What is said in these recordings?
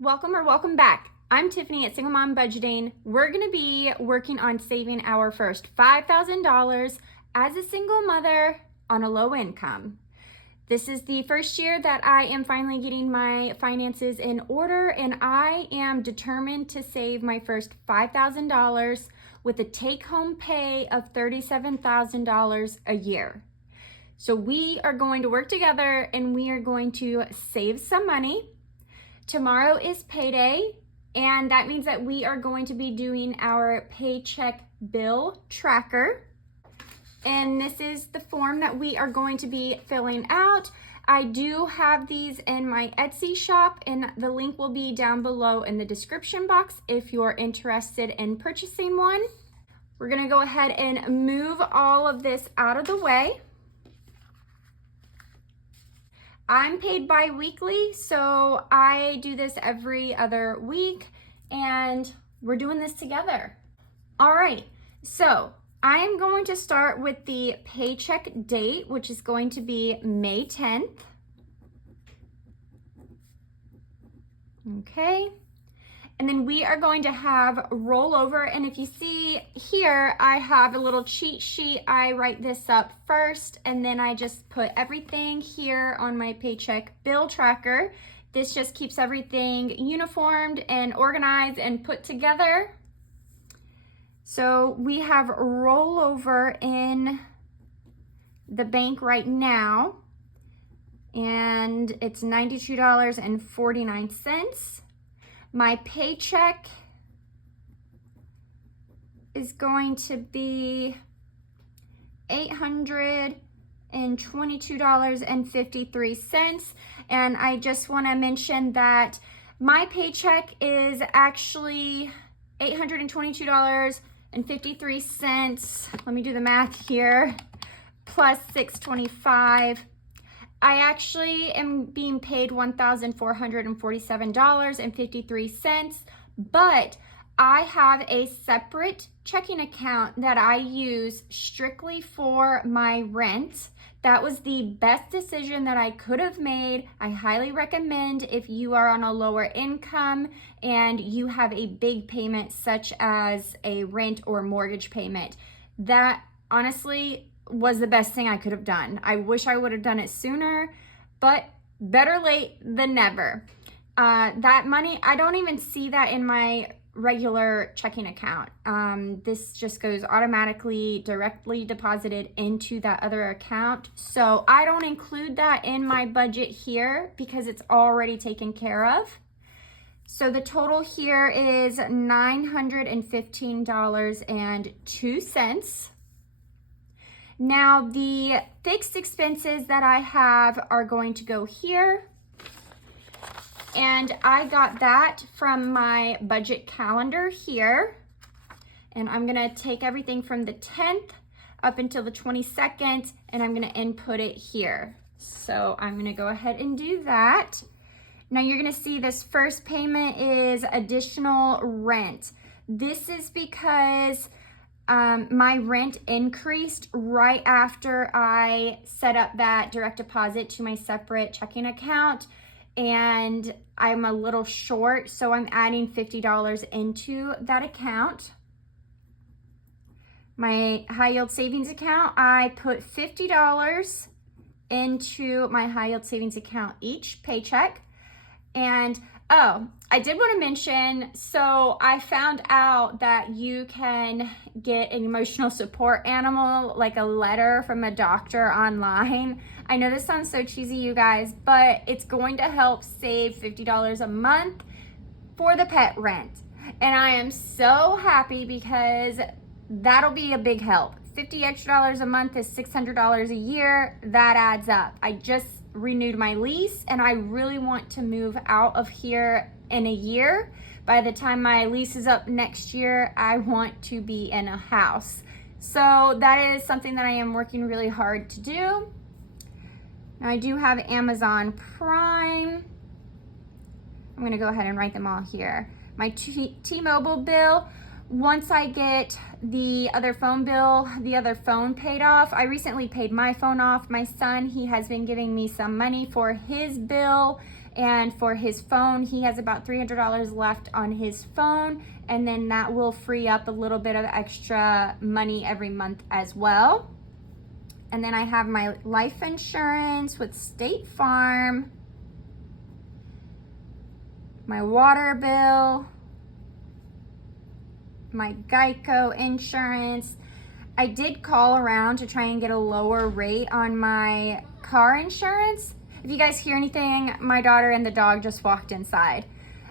Welcome back. I'm Tiffany at Single Mom Budgeting. We're going to be working on saving our first $5,000 as a single mother on a low income. This is the first year that I am finally getting my finances in order, and I am determined to save my first $5,000 with a take-home pay of $37,000 a year. So we are going to work together and we are going to save some money. Tomorrow is payday, and that means that we are going to be doing our paycheck bill tracker. And this is the form that we are going to be filling out. I do have these in my Etsy shop, and the link will be down below in the description box if you're interested in purchasing one. We're gonna go ahead and move all of this out of the way. I'm paid bi-weekly, so I do this every other week, and we're doing this together. All right, so I am going to start with the paycheck date, which is going to be May 10th. Okay. And then we are going to have rollover. And if you see here, I have a little cheat sheet. I write this up first, and then I just put everything here on my paycheck bill tracker. This just keeps everything uniformed and organized and put together. So we have rollover in the bank right now, and it's $92.49. My paycheck is going to be $822.53. And I just want to mention that my paycheck is actually $822.53. Let me do the math here. Plus $625. I actually am being paid $1,447.53, but I have a separate checking account that I use strictly for my rent. That was the best decision that I could have made. I highly recommend if you are on a lower income and you have a big payment such as a rent or mortgage payment. That honestly was the best thing I could have done. I wish I would have done it sooner, but better late than never. That money, I don't even see that in my regular checking account. This just goes automatically directly deposited into that other account. So I don't include that in my budget here because it's already taken care of. So the total here is $915.02. Now the fixed expenses that I have are going to go here. And I got that from my budget calendar here. And I'm gonna take everything from the 10th up until the 22nd, and I'm gonna input it here. So I'm gonna go ahead and do that. Now you're gonna see this first payment is additional rent. This is because my rent increased right after I set up that direct deposit to my separate checking account, and I'm a little short, so I'm adding $50 into that account. My high yield savings account, I put $50 into my high yield savings account each paycheck. And oh, I did want to mention, so I found out that you can get an emotional support animal, like a letter from a doctor online. I know this sounds so cheesy, you guys, but it's going to help save $50 a month for the pet rent. And I am so happy because that'll be a big help. $50 extra a month is $600 a year. That adds up. I just renewed my lease and I really want to move out of here in a year. By the time my lease is up next year, I want to be in a house. So that is something that I am working really hard to do. Now I do have Amazon Prime. I'm gonna go ahead and write them all here. My T-Mobile bill, once I get the other phone bill, the other phone paid off, I recently paid my phone off. My son, he has been giving me some money for his bill, And for his phone, he has about $300 left on his phone, and then that will free up a little bit of extra money every month as well. And then I have my life insurance with State Farm, my water bill, my Geico insurance. I did call around to try and get a lower rate on my car insurance. If you guys hear anything, my daughter and the dog just walked inside.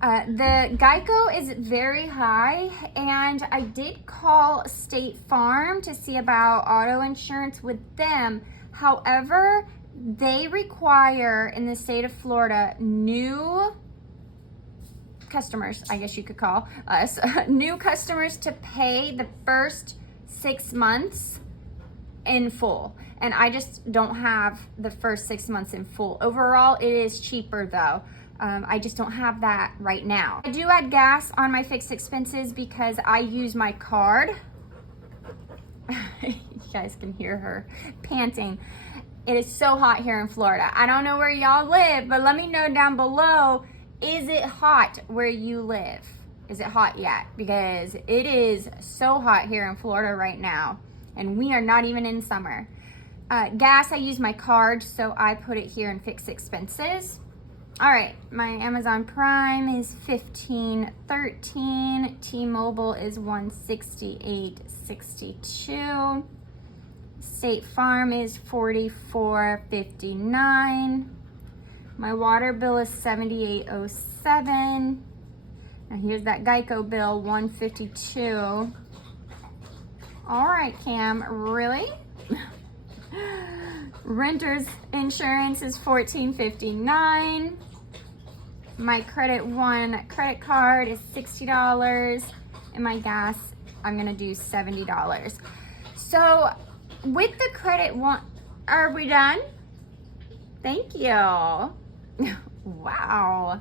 The Geico is very high, and I did call State Farm to see about auto insurance with them. However, they require, in the state of Florida, new customers, I guess you could call us, new customers to pay the first 6 months in full. And I just don't have the first 6 months in full. Overall, it is cheaper though. I just don't have that right now. I do add gas on my fixed expenses because I use my card. You guys can hear her panting. It is so hot here in Florida. I don't know where y'all live, but let me know down below, is it hot where you live? Is it hot yet? Because it is so hot here in Florida right now, and we are not even in summer. Gas, I use my card, so I put it here in fixed expenses. All right, my Amazon Prime is $15.13. T-Mobile is $168.62. State Farm is $44.59. My water bill is $78.07. Now here's that Geico bill, $152. All right, Cam, really? Renter's insurance is $14.59. My Credit One credit card is $60, and my gas, I'm gonna do $70. So with the Credit One, are we done? Thank you. Wow.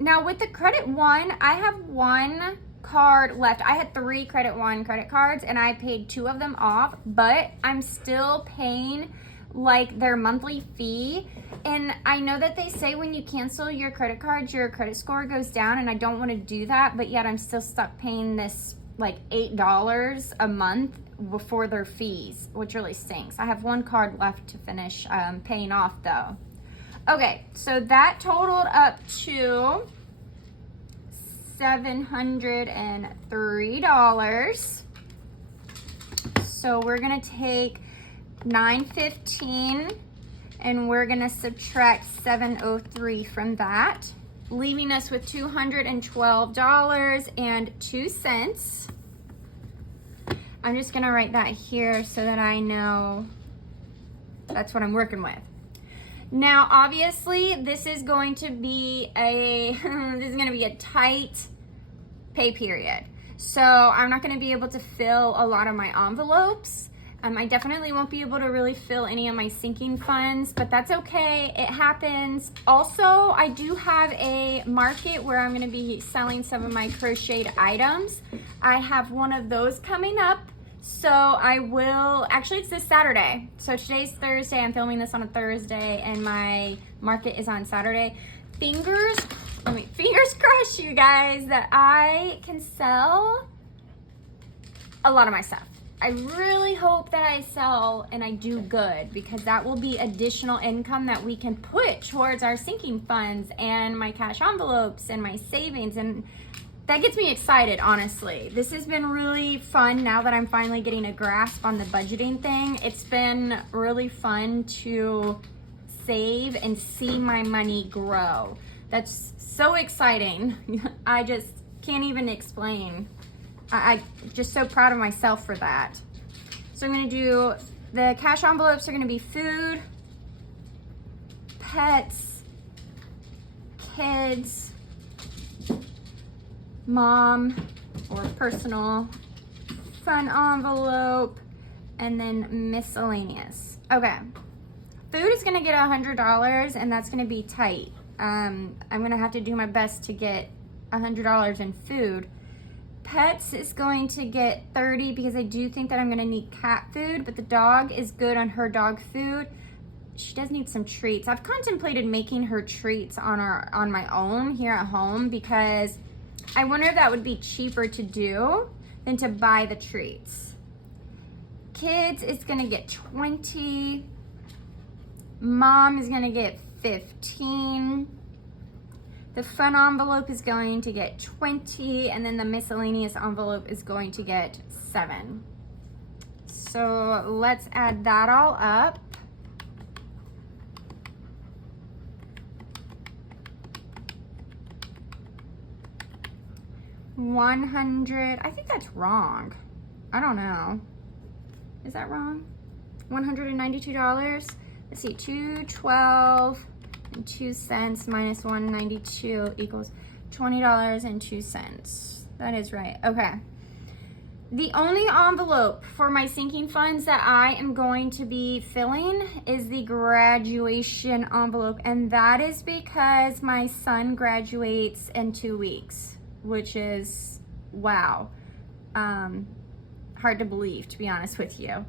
Now with the Credit One, I have one card left. I had 3 Credit One credit cards and I paid 2 of them off, but I'm still paying like their monthly fee. And I know that they say when you cancel your credit cards, your credit score goes down, and I don't want to do that, but yet I'm still stuck paying this like $8 a month before their fees, which really stinks. I have one card left to finish paying off though. Okay, so that totaled up to $703. So we're gonna take $915 and we're gonna subtract $703 from that, leaving us with $212.02. I'm just gonna write that here so that I know that's what I'm working with. Now, obviously, this is going to be a tight pay period. So I'm not gonna be able to fill a lot of my envelopes. I definitely won't be able to really fill any of my sinking funds, but that's okay, it happens. Also, I do have a market where I'm gonna be selling some of my crocheted items. I have one of those coming up. So I will, actually it's this Saturday. So today's Thursday, I'm filming this on a Thursday, and my market is on Saturday. Fingers crossed, you guys, that I can sell a lot of my stuff. I really hope that I sell and I do good, because that will be additional income that we can put towards our sinking funds and my cash envelopes and my savings, and that gets me excited, honestly. This has been really fun now that I'm finally getting a grasp on the budgeting thing. It's been really fun to save and see my money grow. That's so exciting. I just can't even explain. I'm just so proud of myself for that. So I'm gonna do, the cash envelopes are gonna be food, pets, kids, mom or personal, fun envelope, and then miscellaneous. Okay, food is gonna get $100, and that's gonna be tight. I'm gonna have to do my best to get $100 in food. Pets is going to get 30 because I do think that I'm gonna need cat food, but the dog is good on her dog food. she does need some treats. I've contemplated making her treats on my own here at home because I wonder if that would be cheaper to do than to buy the treats. Kids is gonna get 20. Mom is gonna get 15. The fun envelope is going to get 20, and then the miscellaneous envelope is going to get 7. So let's add that all up. $100, I think that's wrong. I don't know. Is that wrong? $192. Let's see, $2.12 minus $192 equals $20.02. That is right. Okay. The only envelope for my sinking funds that I am going to be filling is the graduation envelope, and that is because my son graduates in 2 weeks, which is, wow, hard to believe, to be honest with you.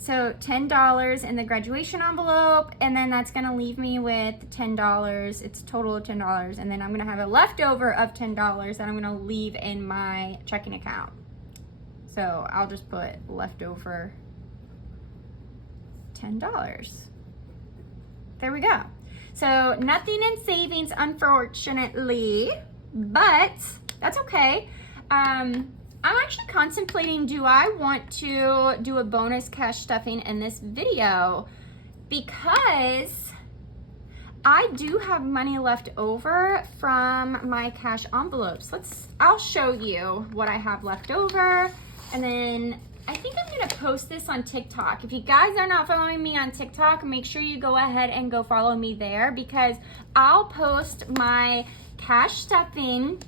So $10 in the graduation envelope, and then that's gonna leave me with $10. It's a total of $10, and then I'm gonna have a leftover of $10 that I'm gonna leave in my checking account. So I'll just put leftover $10. There we go. So nothing in savings, unfortunately, but that's okay. I'm actually contemplating, do I want to do a bonus cash stuffing in this video? Because I do have money left over from my cash envelopes. I'll show you what I have left over, and then I think I'm gonna post this on TikTok. If you guys are not following me on TikTok, make sure you go ahead and go follow me there, because I'll post my cash stuffing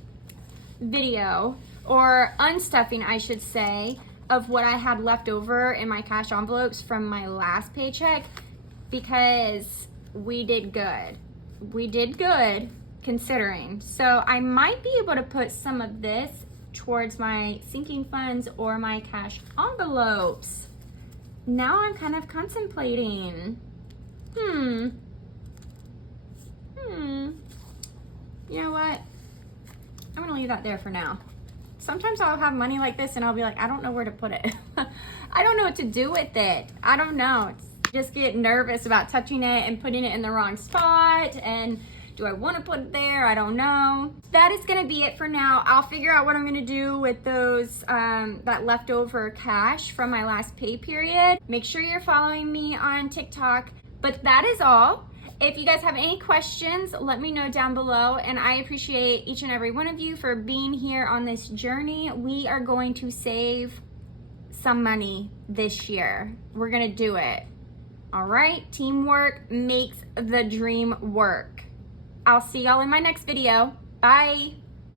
video, or unstuffing, I should say, of what I had left over in my cash envelopes from my last paycheck, because we did good. We did good considering. So I might be able to put some of this towards my sinking funds or my cash envelopes. Now I'm kind of contemplating. You know what? I'm gonna leave that there for now. Sometimes I'll have money like this and I'll be like, I don't know where to put it. I don't know what to do with it. I don't know. Just get nervous about touching it and putting it in the wrong spot. And do I want to put it there? I don't know. That is going to be it for now. I'll figure out what I'm going to do with those, that leftover cash from my last pay period. Make sure you're following me on TikTok. But that is all. If you guys have any questions, let me know down below, and I appreciate each and every one of you for being here on this journey. We are going to save some money this year. We're gonna do it. All right, teamwork makes the dream work. I'll see y'all in my next video. Bye.